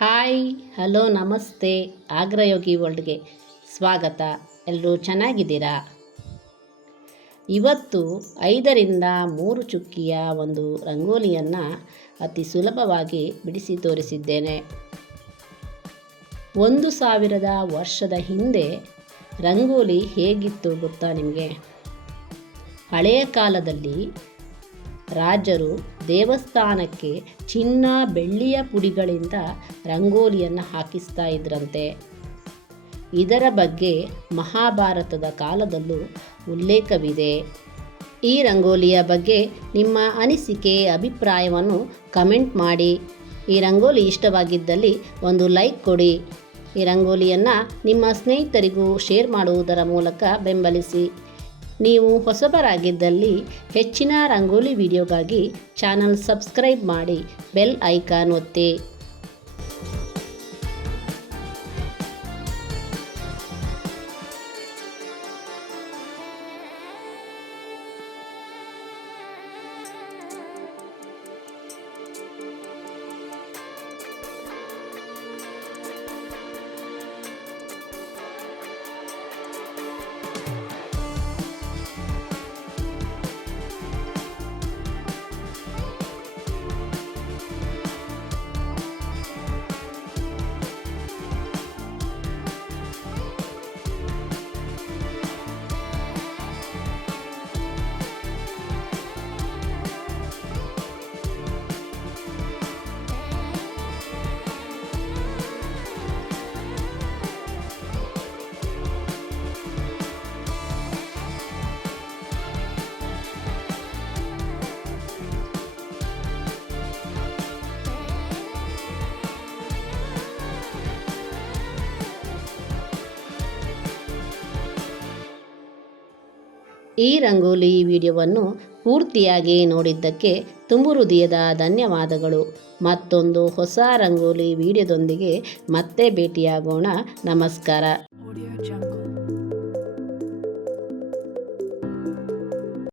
Hi hello ನಮಸ್ತೆ ಆಗ್ರಯೋಗಿ ವರ್ಲ್ಡ್ಗೆ ಸ್ವಾಗತ. ಎಲ್ಲರೂ ಚೆನ್ನಾಗಿದ್ದೀರಾ? ಇವತ್ತು 5ರಿಂದ 3 ಚುಕ್ಕಿಯ ಒಂದು ರಂಗೋಲಿಯನ್ನು ಅತಿ ಸುಲಭವಾಗಿ ಬಿಡಿಸಿ ತೋರಿಸಿದ್ದೇನೆ. 1000 ವರ್ಷದ ಹಿಂದೆ ರಂಗೋಲಿ ಹೇಗಿತ್ತು ಗೊತ್ತಾ ನಿಮಗೆ? ಹಳೆಯ ಕಾಲದಲ್ಲಿ ರಾಜರು ದೇವಸ್ಥಾನಕ್ಕೆ ಚಿನ್ನ ಬೆಳ್ಳಿಯ ಪುಡಿಗಳಿಂದ ರಂಗೋಲಿಯನ್ನು ಹಾಕಿಸ್ತಾ ಇದ್ರಂತೆ. ಇದರ ಬಗ್ಗೆ ಮಹಾಭಾರತದ ಕಾಲದಲ್ಲೂ ಉಲ್ಲೇಖವಿದೆ. ಈ ರಂಗೋಲಿಯ ಬಗ್ಗೆ ನಿಮ್ಮ ಅನಿಸಿಕೆ ಅಭಿಪ್ರಾಯವನ್ನು ಕಮೆಂಟ್ ಮಾಡಿ. ಈ ರಂಗೋಲಿ ಇಷ್ಟವಾಗಿದ್ದಲ್ಲಿ ಒಂದು ಲೈಕ್ ಕೊಡಿ. ಈ ರಂಗೋಲಿಯನ್ನು ನಿಮ್ಮ ಸ್ನೇಹಿತರಿಗೂ ಶೇರ್ ಮಾಡುವುದರ ಮೂಲಕ ಬೆಂಬಲಿಸಿ. ನೀವು ಹೊಸಬರಾಗಿದ್ದಲ್ಲಿ ಹೆಚ್ಚಿನ ರಂಗೋಲಿ ವಿಡಿಯೋಗಾಗಿ ಚಾನಲ್ ಸಬ್ಸ್ಕ್ರೈಬ್ ಮಾಡಿ, ಬೆಲ್ ಐಕಾನ್ ಒತ್ತಿ. ಈ ರಂಗೋಲಿ ವಿಡಿಯೋವನ್ನು ಪೂರ್ತಿಯಾಗಿ ನೋಡಿದ್ದಕ್ಕೆ ತುಂಬು ಹೃದಯದ ಧನ್ಯವಾದಗಳು. ಮತ್ತೊಂದು ಹೊಸ ರಂಗೋಲಿ ವಿಡಿಯೋದೊಂದಿಗೆ ಮತ್ತೆ ಭೇಟಿಯಾಗೋಣ. ನಮಸ್ಕಾರ.